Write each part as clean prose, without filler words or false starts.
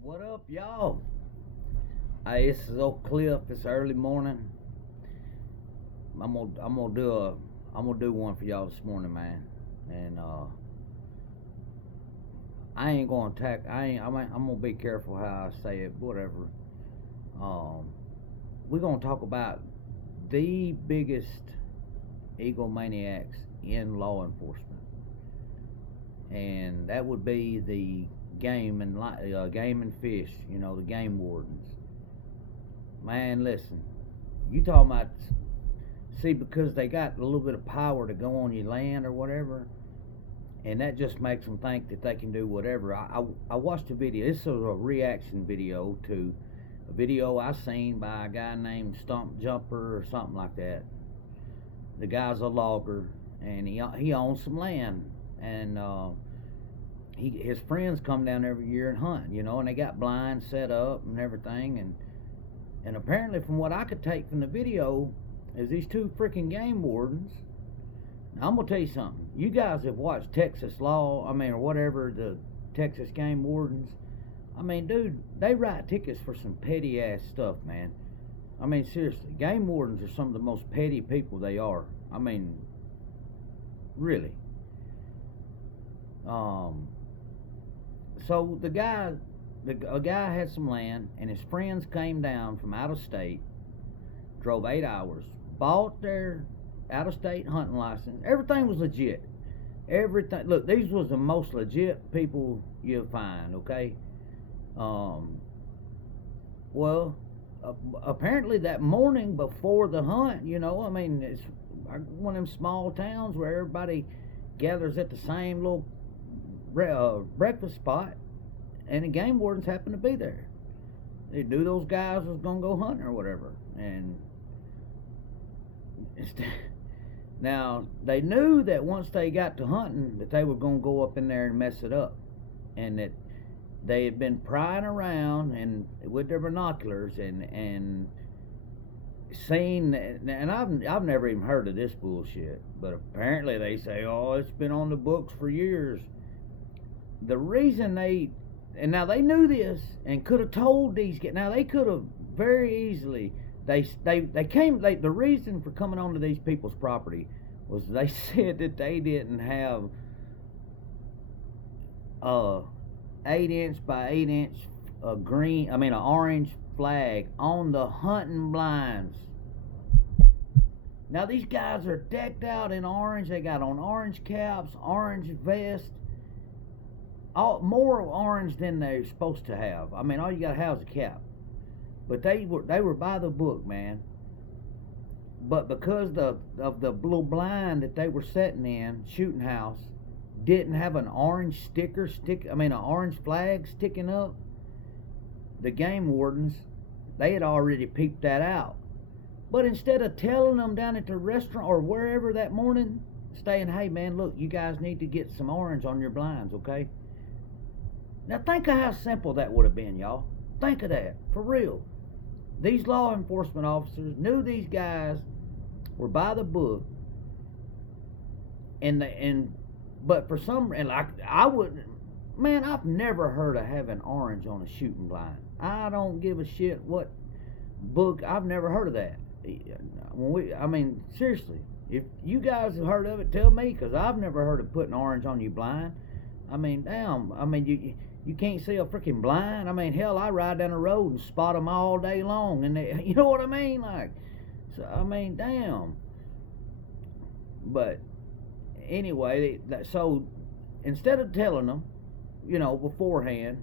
What up, y'all? Hey, this is Oak Cliff. It's early morning. I'm gonna do one for y'all this morning, man. And I ain't gonna attack. I'm gonna be careful how I say it. Whatever. Um, we're gonna talk about the biggest egomaniacs in law enforcement, and that would be the game and fish. The game wardens. Man, listen. You talking about, see, because they got a little bit of power to go on your land or whatever, and that just makes them think that they can do whatever. I watched a video. This was a reaction video to a video I seen by a guy named Stump Jumper or something like that. The guy's a logger, and he owns some land, and his friends come down every year and hunt, and they got blinds set up and everything, and apparently, from what I could take from the video, is these two freaking game wardens. Now, I'm gonna tell you something. You guys have watched Texas Law, or whatever, the Texas game wardens. Dude, they write tickets for some petty ass stuff, man. Seriously, game wardens are some of the most petty people they are. Really. So a guy had some land, and his friends came down from out of state, drove 8 hours, bought their out of state hunting license. Everything was legit. Everything. Look, these was the most legit people you'll find. Okay. Well, apparently that morning before the hunt, it's one of them small towns where everybody gathers at the same little breakfast spot, and the game wardens happened to be there. They knew those guys was gonna go hunting or whatever, and now they knew that once they got to hunting, that they were gonna go up in there and mess it up, and that they had been prying around and with their binoculars and seen. And I've never even heard of this bullshit, but apparently they say, oh, it's been on the books for years. The reason now they knew this and could have told these guys. Now they could have very easily. The reason for coming onto these people's property was they said that they didn't have 8-inch by 8-inch an orange flag on the hunting blinds. Now these guys are decked out in orange. They got on orange caps, orange vests, more orange than they're supposed to have. All you gotta have is a cap. But they were by the book, man. But because of the little blind that they were sitting in, shooting house, didn't have an orange an orange flag sticking up, the game wardens, they had already peeped that out. But instead of telling them down at the restaurant or wherever that morning, saying, hey man, look, you guys need to get some orange on your blinds, okay? Now think of how simple that would have been, y'all. Think of that, for real. These law enforcement officers knew these guys were by the book, but for some, and like I wouldn't, man, I've never heard of having orange on a shooting blind. I don't give a shit what book. I've never heard of that. Seriously, if you guys have heard of it, tell me, because I've never heard of putting orange on your blind. You can't see a freaking blind. Hell, I ride down the road and spot them all day long, and you know what I mean? Damn. But anyway, so instead of telling them, beforehand,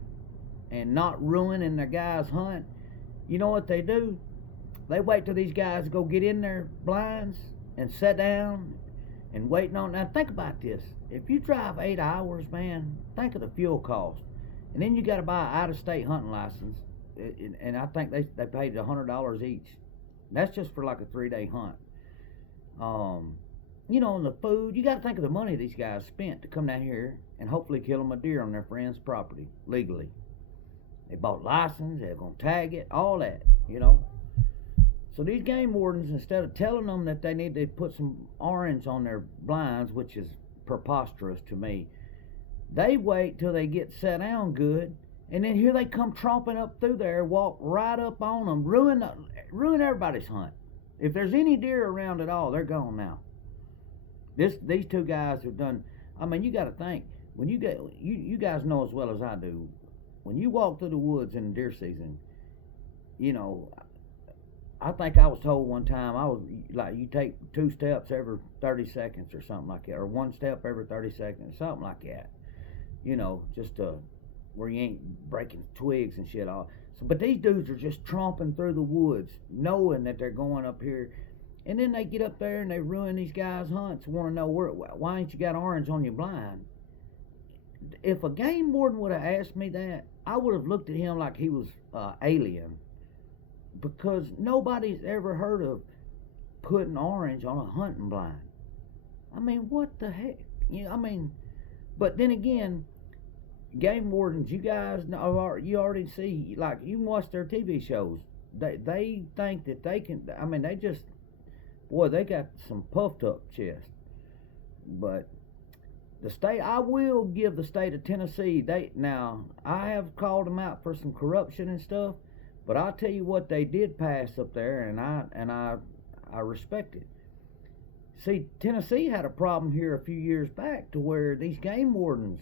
and not ruining their guys' hunt, you know what they do? They wait till these guys go get in their blinds and sit down and waiting on. Now think about this: if you drive 8 hours, man, think of the fuel cost. And then you got to buy an out-of-state hunting license, and I think they paid $100 each. That's just for like a 3-day hunt. And the food. You got to think of the money these guys spent to come down here and hopefully kill them a deer on their friend's property legally. They bought license. They're gonna tag it, all that. So these game wardens, instead of telling them that they need to put some orange on their blinds, which is preposterous to me, they wait till they get set down good, And then here they come tromping up through there, walk right up on them, ruin everybody's hunt. If there's any deer around at all, they're gone now. These two guys have done. I mean, you got to think when you get you guys know as well as I do. When you walk through the woods in deer season, you know, I think I was told one time I was like, you take 2 steps every 30 seconds or something like that, or 1 step every 30 seconds, something like that. You know, just where you ain't breaking twigs and shit off. So, but these dudes are just tromping through the woods, knowing that they're going up here, and then they get up there and they ruin these guys' hunts. Want to know why ain't you got orange on your blind? If a game warden would have asked me that, I would have looked at him like he was alien, because nobody's ever heard of putting orange on a hunting blind. I mean, what the heck? You know, I mean, but then again, game wardens, you guys know, you already see, like, you can watch their TV shows. They think that they can. I mean, they just, boy, they got some puffed up chest. But the state, I will give the state of Tennessee. Now I have called them out for some corruption and stuff, but I'll tell you what they did pass up there, and I respect it. See, Tennessee had a problem here a few years back to where these game wardens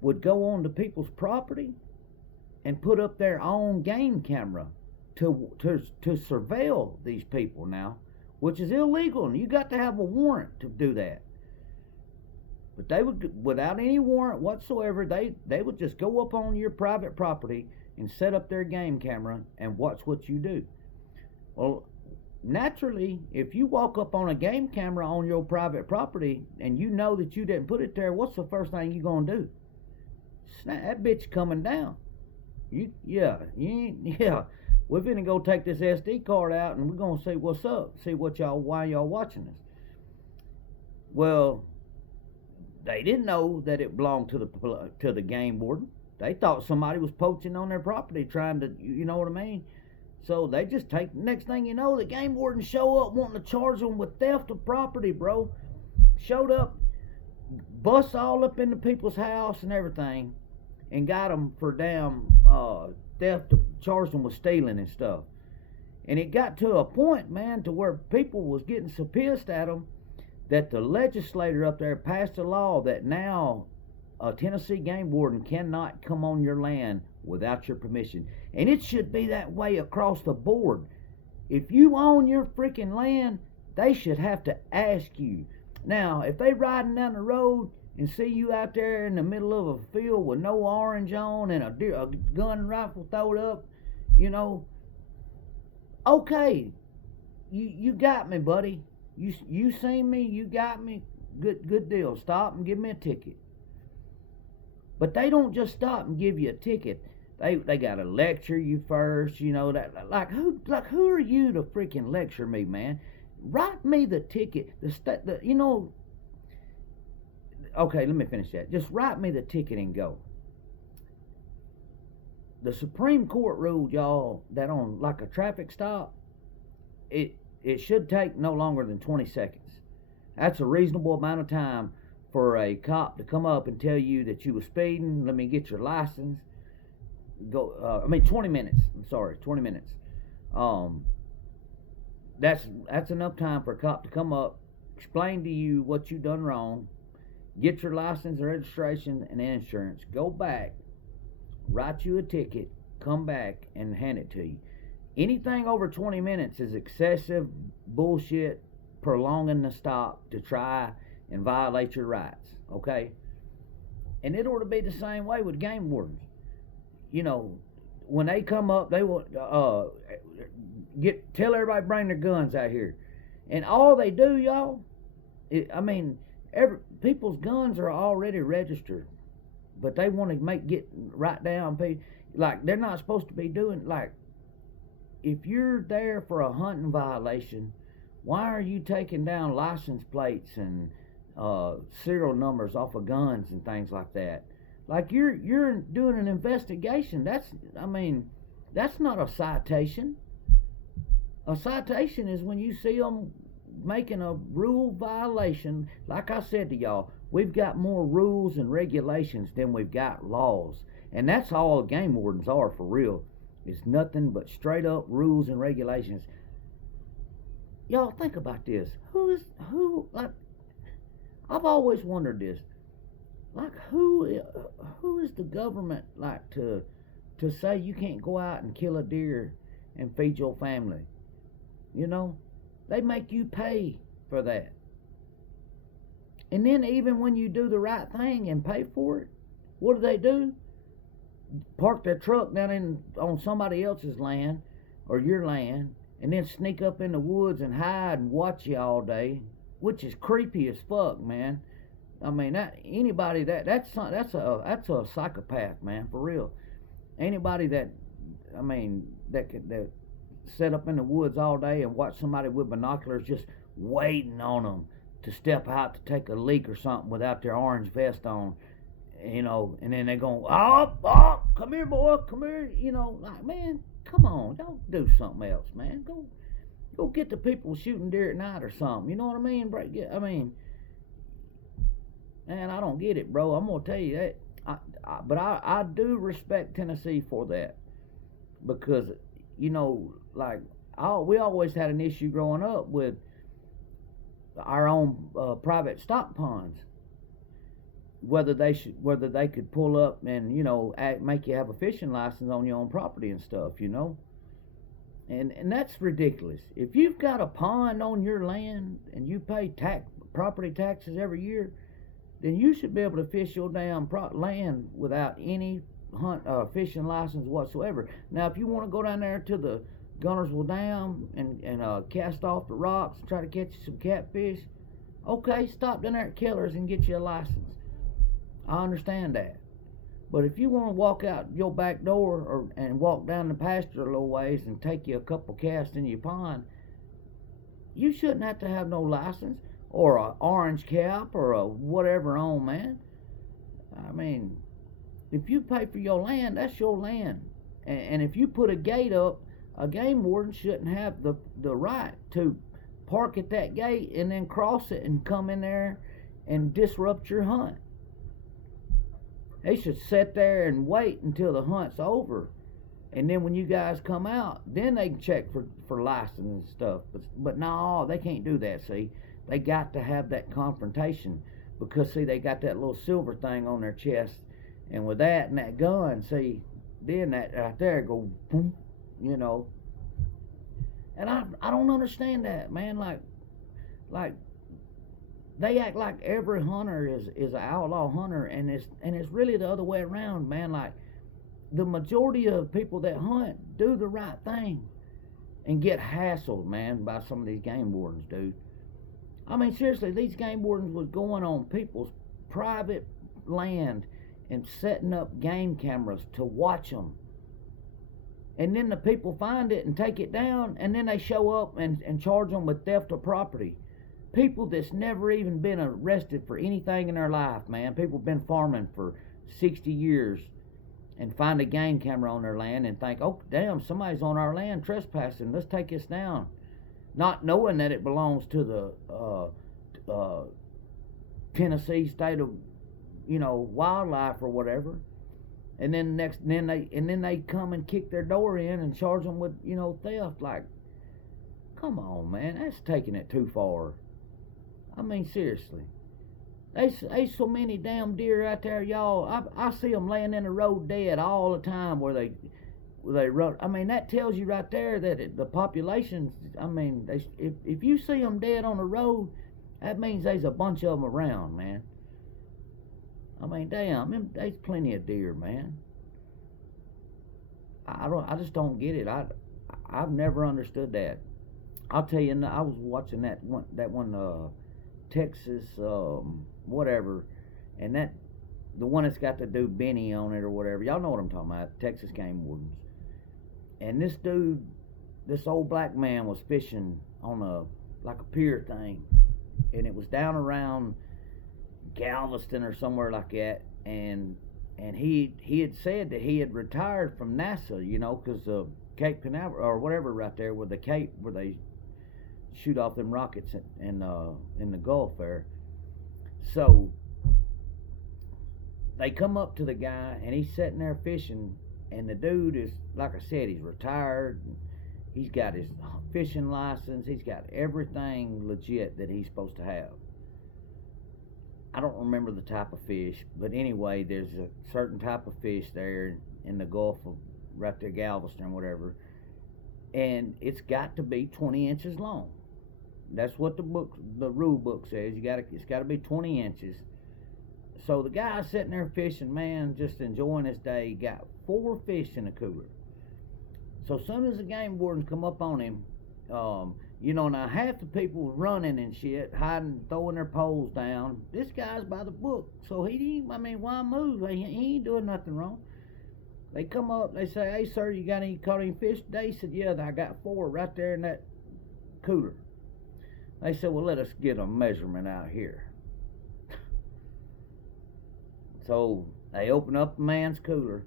would go on to people's property and put up their own game camera to surveil these people now, which is illegal, and you got to have a warrant to do that. But they would, without any warrant whatsoever, they would just go up on your private property and set up their game camera and watch what you do. Well, naturally, if you walk up on a game camera on your private property and you know that you didn't put it there, what's the first thing you gonna do? Snap, that bitch coming down. Yeah. We're finna go take this SD card out and we're gonna see what's up, see why y'all watching us. Well, they didn't know that it belonged to the game warden. They thought somebody was poaching on their property, trying to, you know what I mean? So they just take. Next thing you know, the game warden show up wanting to charge them with theft of property, bro. Showed up, bust all up into people's house and everything, and got them for damn theft, charged them with stealing and stuff. And it got to a point, man, to where people was getting so pissed at them that the legislator up there passed a law that now a Tennessee game warden cannot come on your land without your permission. And it should be that way across the board. If you own your freaking land, they should have to ask you. Now, if they riding down the road and see you out there in the middle of a field with no orange on and a gun rifle throwed up, you know, okay, you got me, buddy. You seen me, you got me, good deal. Stop and give me a ticket. But they don't just stop and give you a ticket. They gotta lecture you first, you know, that who are you to freaking lecture me, man? Write me the ticket. You know, okay, let me finish that. Just write me the ticket and go. The Supreme Court ruled, y'all, that on like a traffic stop, it should take no longer than 20 seconds. That's a reasonable amount of time for a cop to come up and tell you that you were speeding. Let me get your license. 20 minutes. I'm sorry, 20 minutes. That's enough time for a cop to come up, explain to you what you done wrong, get your license, registration, and insurance, go back, write you a ticket, come back, and hand it to you. Anything over 20 minutes is excessive bullshit, prolonging the stop to try and violate your rights, okay? And it ought to be the same way with game wardens. You know, when they come up, they will tell everybody bring their guns out here, and all they do, y'all, people's guns are already registered, but they want to get right down, like they're not supposed to be doing. Like, if you're there for a hunting violation, why are you taking down license plates and serial numbers off of guns and things like that? Like, you're doing an investigation. That's not a citation. A citation is when you see them making a rule violation. Like I said to y'all, we've got more rules and regulations than we've got laws. And that's all game wardens are for real. It's nothing but straight up rules and regulations. Y'all think about this. Who like I've always wondered this. Like who is the government like to say you can't go out and kill a deer and feed your family? You know, they make you pay for that. And then even when you do the right thing and pay for it, what do? Park their truck down on somebody else's land or your land, and then sneak up in the woods and hide and watch you all day, which is creepy as fuck, man. I mean, that's a psychopath, man, for real. Anybody that set up in the woods all day and watch somebody with binoculars just waiting on them to step out to take a leak or something without their orange vest on, and then they go, oh, come here, boy, come here, like, man, come on, don't do something else, man. Go get the people shooting deer at night or something. You know what I mean? Man, I don't get it, bro. I'm gonna tell you that. But I do respect Tennessee for that, because like we always had an issue growing up with our own private stock ponds, whether they could pull up and make you have a fishing license on your own property and stuff, and that's ridiculous. If you've got a pond on your land and you pay property taxes every year, then you should be able to fish your damn land without any fishing license whatsoever. Now, if you want to go down there to the Gunnersville Dam and cast off the rocks and try to catch some catfish, okay, stop down there at Keller's and get you a license. I understand that. But if you want to walk out your back door and walk down the pasture a little ways and take you a couple casts in your pond, you shouldn't have to have no license or a orange cap or a whatever on, man. I mean, if you pay for your land, that's your land. And if you put a gate up, a game warden shouldn't have the right to park at that gate and then cross it and come in there and disrupt your hunt. They should sit there and wait until the hunt's over, and then when you guys come out, then they can check for license and stuff. But no, they can't do that. See, they got to have that confrontation, because see, they got that little silver thing on their chest, and with that and that gun, see, then that right there go boom, And I don't understand that, man. Like they act like every hunter is an outlaw hunter, and it's really the other way around, man. Like, the majority of people that hunt do the right thing and get hassled, man, by some of these game wardens, dude. I mean, seriously, these game wardens was going on people's private land and setting up game cameras to watch them. And then the people find it and take it down, and then they show up and charge them with theft of property. People that's never even been arrested for anything in their life, man. People been farming for 60 years and find a game camera on their land and think, oh, damn, somebody's on our land trespassing. Let's take this down. Not knowing that it belongs to the Tennessee state of, wildlife or whatever. And then they come and kick their door in and charge them with, theft. Like, come on, man, that's taking it too far. I mean, seriously. There's so many damn deer out there, y'all. I see them laying in the road dead all the time where they run. I mean, that tells you right there that the population, I mean, if you see them dead on the road, that means there's a bunch of them around, man. I mean, damn, there's plenty of deer, man. I just don't get it. I've never understood that. I'll tell you, I was watching that one Texas whatever, and the one that's got the dude Benny on it or whatever. Y'all know what I'm talking about, Texas game wardens. And this old black man was fishing on a pier thing, and it was down around Galveston or somewhere like that, and he had said that he had retired from NASA, because Cape Canaveral or whatever right there with the Cape where they shoot off them rockets in the Gulf there. So they come up to the guy, and he's sitting there fishing, and the dude is, like I said, he's retired. He's got his fishing license. He's got everything legit that he's supposed to have. I don't remember the type of fish, but anyway, there's a certain type of fish there in the Gulf of right there, Galveston, whatever, and it's got to be 20 inches long. That's what the rule book says. It's got to be 20 inches. So the guy sitting there fishing, man, just enjoying his day, got 4 fish in the cooler. So as soon as the game wardens come up on him, now half the people was running and shit, hiding, throwing their poles down. This guy's by the book, so why move? He ain't doing nothing wrong. They come up, they say, "Hey, sir, you caught any fish today?" He said, "Yeah, I got 4 right there in that cooler." They said, "Well, let us get a measurement out here." So they open up the man's cooler.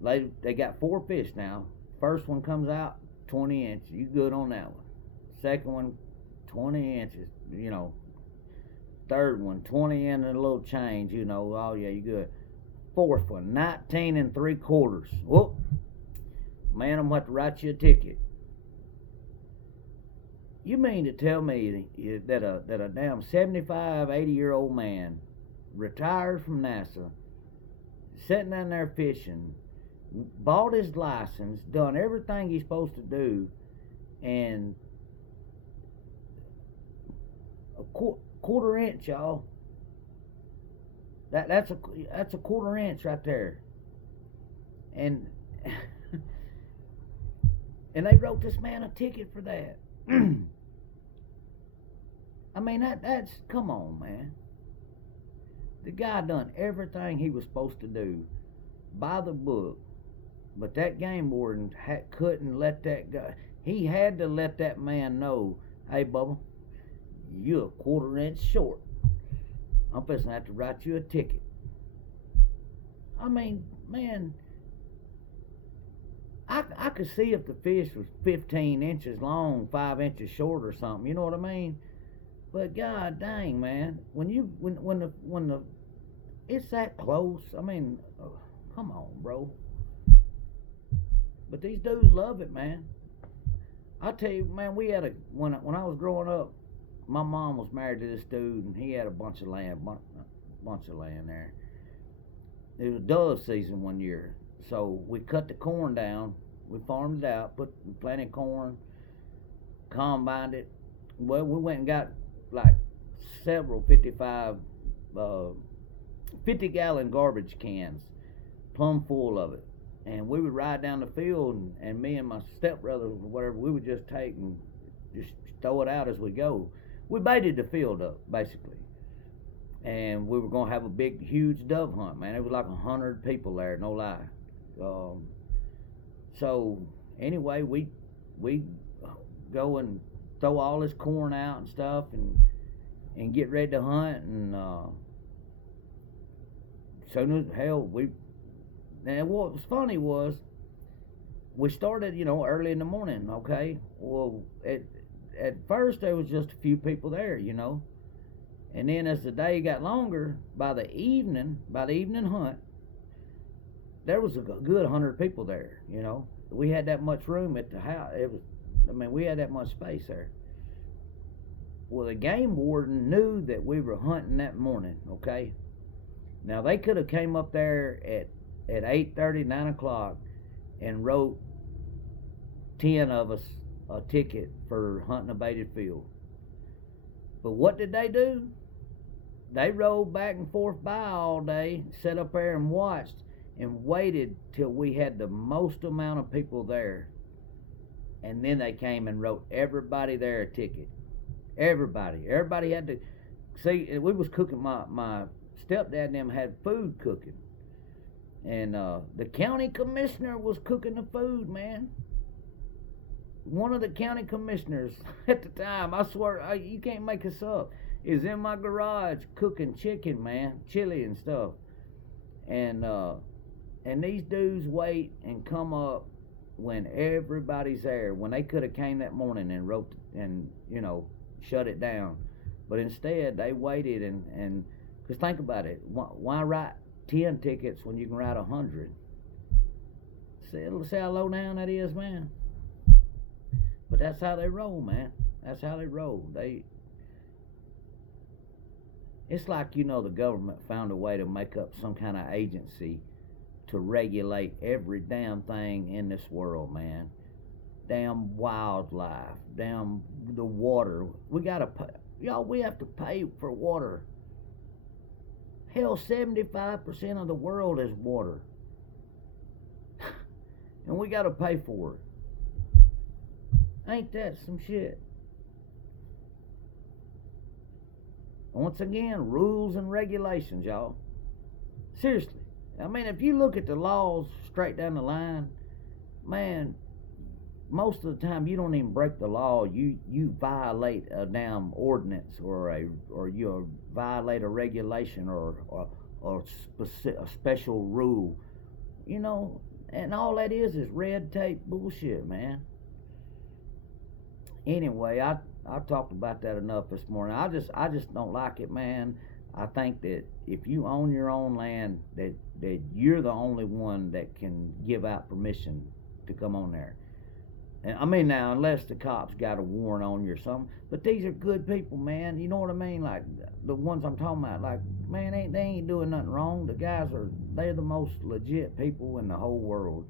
They got 4 fish now. First one comes out, 20 inches. You good on that one. Second one, 20 inches. Third one, 20 and a little change. Oh yeah, you good. Fourth one, 19 3/4. Whoop. Man, I'm going to write you a ticket. You mean to tell me that a damn 75, 80-year-old man, retired from NASA, sitting down there fishing, bought his license, done everything he's supposed to do, and a quarter inch, y'all. That's a quarter inch right there, and and they wrote this man a ticket for that. I mean, that's come on, man. The guy done everything he was supposed to do by the book, but that game warden couldn't let that guy. He had to let that man know, "Hey, Bubba, you're a quarter inch short. I'm supposed to have to write you a ticket." I mean, man, I could see if the fish was 15 inches long, 5 inches short or something. You know what I mean? But god dang, man, when the it's that close. I mean, come on, bro. But these dudes love it, man. I tell you, man, we had when I was growing up, my mom was married to this dude, and he had a bunch of land there. It was dove season one year, so we cut the corn down. We farmed it out, planted corn, combined it. Well, we went and got like several 50-gallon garbage cans, plumb full of it. And we would ride down the field, and me and my stepbrother, whatever, we would just take and just throw it out as we go. We baited the field up, basically. And we were going to have a big, huge dove hunt, man. It was like 100 people there, no lie. So, anyway, we go and throw all this corn out and stuff and get ready to hunt. And soon as hell, and what was funny was, we started, early in the morning, okay? Well, at first there was just a few people there, And then as the day got longer, by the evening hunt, there was a good 100 people there, We had that much room at the house. We had that much space there. Well, the game warden knew that we were hunting that morning, okay? Now, they could have came up there at 8:30, 9 o'clock and wrote 10 of us a ticket for hunting a baited field. But what did they do? They rode back and forth by all day, sat up there and watched, and waited till we had the most amount of people there. And then they came and wrote everybody there a ticket. Everybody had to see. We was cooking. My stepdad and them had food cooking, and the county commissioner was cooking the food, man. One of the county commissioners at the time, I swear, you can't make this up, is in my garage cooking chicken, man, chili and stuff. And these dudes wait and come up when everybody's there, when they could have came that morning and wrote and shut it down. But instead they waited and Because think about it. Why write 10 tickets when you can write 100? See how low down that is, man. But that's how they roll, man. That's how they roll. It's like, the government found a way to make up some kind of agency to regulate every damn thing in this world, man. Damn wildlife, damn the water. We gotta pay, we have to pay for water. Hell, 75% of the world is water. And we gotta pay for it. Ain't that some shit? Once again, rules and regulations, y'all. Seriously. I mean, if you look at the laws straight down the line, man, most of the time you don't even break the law. You violate a damn ordinance or you violate a regulation or a special rule. And all that is red tape bullshit, man. Anyway, I talked about that enough this morning. I just don't like it, man. I think that if you own your own land, that you're the only one that can give out permission to come on there. And I mean, now, unless the cops got a warrant on you or something, but these are good people, man. You know what I mean? Like the ones I'm talking about, like, man, they ain't doing nothing wrong. The guys they're the most legit people in the whole world.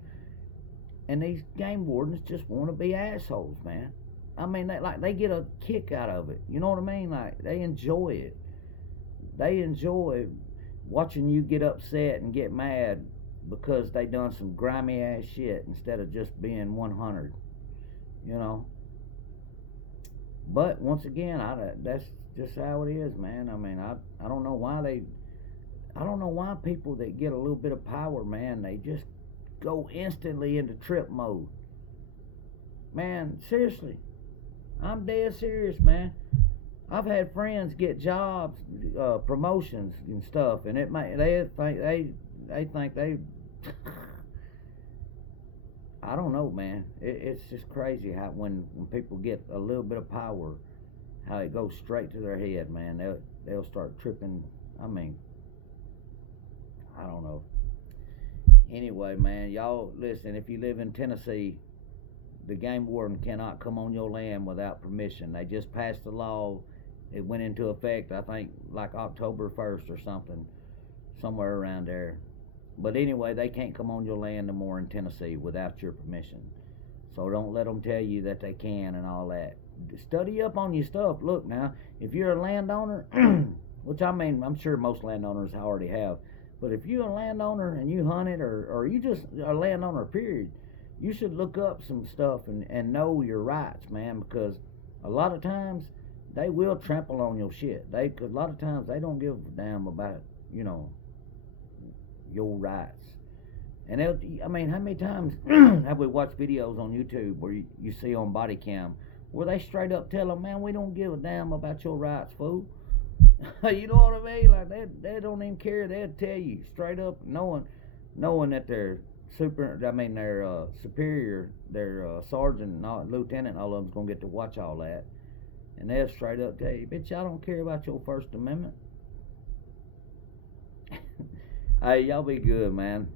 And these game wardens just want to be assholes, man. I mean, they get a kick out of it. You know what I mean? Like, they enjoy it. They enjoy watching you get upset and get mad because they done some grimy ass shit instead of just being 100. But once again, that's just how it is, man. I mean, I don't know why people that get a little bit of power, man, they just go instantly into trip mode. Man, seriously, I'm dead serious, man. I've had friends get jobs, promotions and stuff, and they think they I don't know, man. It's just crazy how when people get a little bit of power, how it goes straight to their head, man. They'll start tripping. I mean, I don't know. Anyway, man, y'all listen. If you live in Tennessee, the game warden cannot come on your land without permission. They just passed the law. It went into effect, I think, like October 1st or something, somewhere around there. But anyway, they can't come on your land no more in Tennessee without your permission. So don't let them tell you that they can and all that. Study up on your stuff. Look now, if you're a landowner, which I mean, I'm sure most landowners already have, but if you're a landowner and you hunt it or you just a landowner, period, you should look up some stuff and know your rights, man, because a lot of times they will trample on your shit. Cause a lot of times they don't give a damn about, your rights. And how many times have we watched videos on YouTube where you see on body cam where they straight up tell them, man, we don't give a damn about your rights, fool. You know what I mean? Like they don't even care. They'll tell you straight up, knowing that their superior, their sergeant, lieutenant, all of them's gonna get to watch all that, and they'll straight up tell you, bitch, I don't care about your First Amendment. Hey, y'all be good, man.